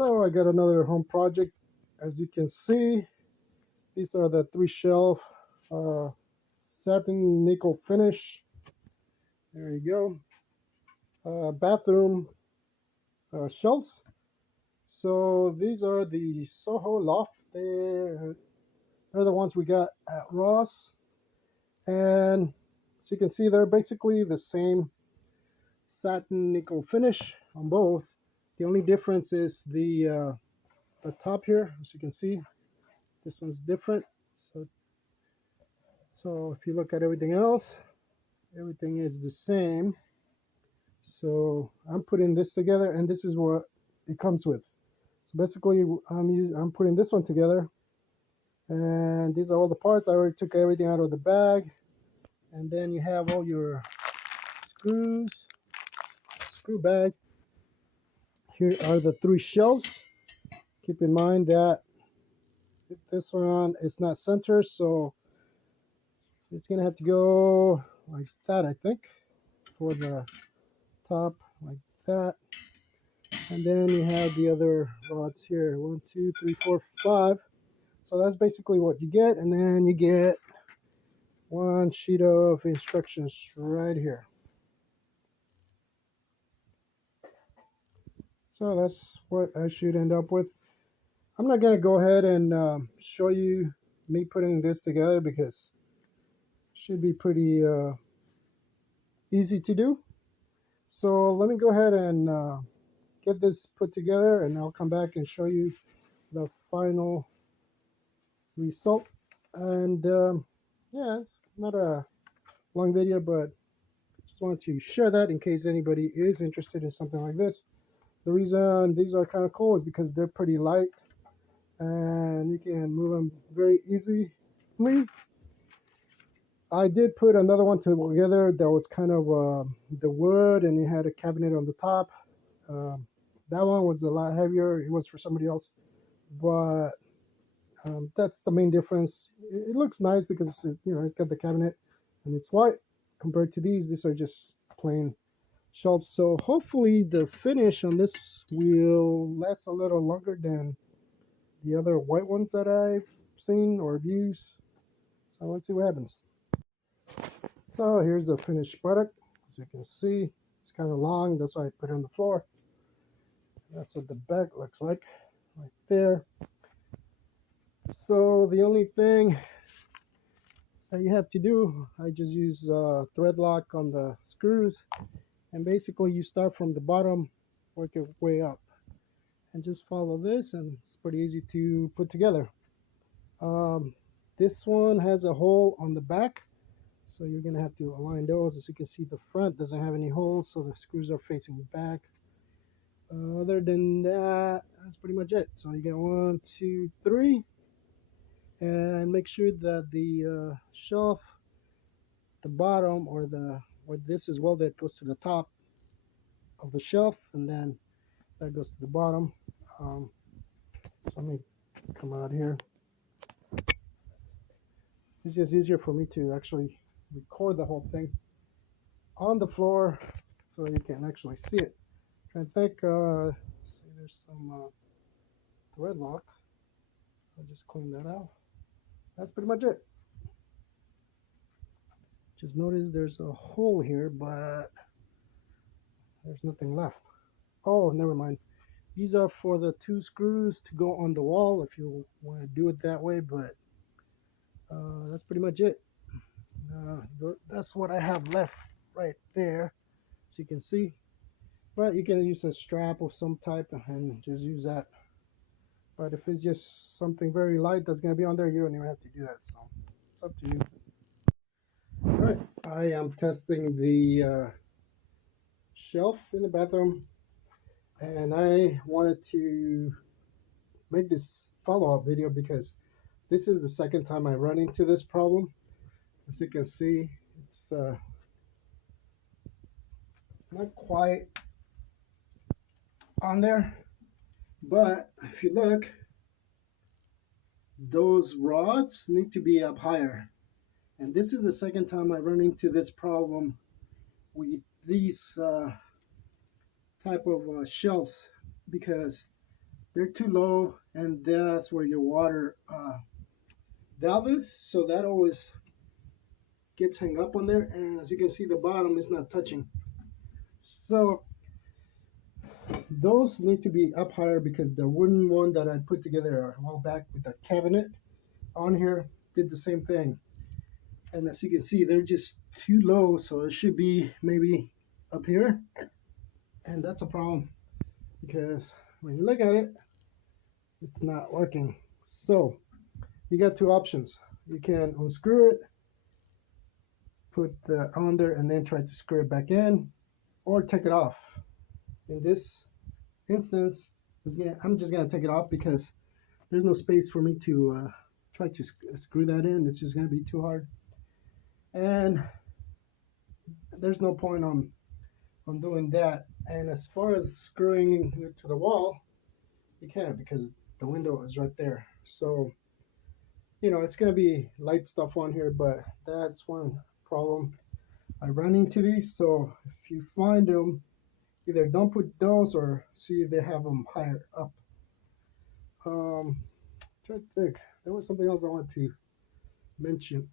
So I got another home project. As you can see, these are the 3 shelf uh, satin nickel finish. There you go. Bathroom shelves. So these are the Soho Loft. They're the ones we got at Ross. And as you can see, they're basically the same satin nickel finish on both. The only difference is the top here. As you can see, this one's different. So if you look at everything else, everything is the same. So I'm putting this together, and this is what it comes with. So basically, I'm putting this one together, and these are all the parts. I already took everything out of the bag, and then you have all your screws, screw bag. Here are the 3 shelves. Keep in mind that this one is not center, so it's gonna have to go like that, I think, for the top, like that. And then you have the other rods here, 1, 2, 3, 4, 5. So that's basically what you get, and then you get one sheet of instructions right here. So that's what I should end up with. I'm not gonna go ahead and show you me putting this together because it should be pretty easy to do. So let me go ahead and get this put together, and I'll come back and show you the final result. And yeah, it's not a long video, but just wanted to share that in case anybody is interested in something like this. The reason these are kind of cool is because they're pretty light and you can move them very easily. I did put another one together that was kind of the wood, and it had a cabinet on the top. Um, that one was a lot heavier. It was for somebody else, but that's the main difference. It looks nice because it's got the cabinet and it's white compared to these. These are just plain shelves. So hopefully the finish on this will last a little longer than the other white ones that I've seen or used. So let's see what happens. So here's the finished product. As you can see, it's kind of long. That's why I put it on the floor. That's what the back looks like right there. So the only thing that you have to do, I just use thread lock on the screws, and basically you start from the bottom, work your way up, and just follow this, and it's pretty easy to put together. Um, this one has a hole on the back, so you're gonna have to align those. As you can see, the front doesn't have any holes, so the screws are facing back. Other than that, that's pretty much it. So you get 1, 2, 3, and make sure that the shelf, the bottom, or where this is welded, goes to the top of the shelf, and then that goes to the bottom. So let me come out here. It's just easier for me to actually record the whole thing on the floor so you can actually see it. I think see, there's some thread lock. I'll just clean that out. That's pretty much it. Just notice there's a hole here, but there's nothing left. Oh, never mind. These are for the 2 screws to go on the wall if you want to do it that way, but that's pretty much it. That's what I have left right there, as you can see. But you can use a strap of some type and just use that. But if it's just something very light that's going to be on there, you don't even have to do that. So it's up to you. All right, I am testing the shelf in the bathroom, and I wanted to make this follow-up video because this is the second time I run into this problem. As you can see, it's not quite on there, but if you look, those rods need to be up higher, and this is the second time I run into this problem with these type of shelves, because they're too low, and that's where your water valve is. So that always gets hung up on there, and as you can see, the bottom is not touching. So those need to be up higher because the wooden one that I put together a while back with the cabinet on here did the same thing. And as you can see, they're just too low, so it should be maybe up here. And that's a problem because when you look at it, it's not working. So you got two options. You can unscrew it, put the on there, and then try to screw it back in, or take it off. In this instance, I'm just gonna take it off because there's no space for me to try to screw that in. It's just gonna be too hard, and there's no point on doing that. And as far as screwing it to the wall, you can't because the window is right there. So it's gonna be light stuff on here, but that's one problem I run into these. So if you find them, either don't put those or see if they have them higher up. Try to think. There was something else I wanted to mention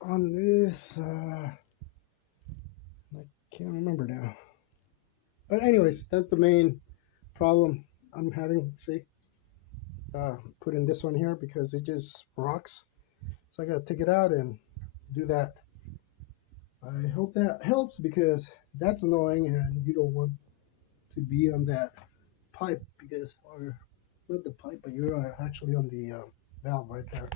on this. I can't remember now. But anyways, that's the main problem I'm having. See, putting this one here because it just rocks. So I gotta take it out and do that. I hope that helps because that's annoying and you don't want to be on that pipe because, or not the pipe, but you're actually on the valve right there.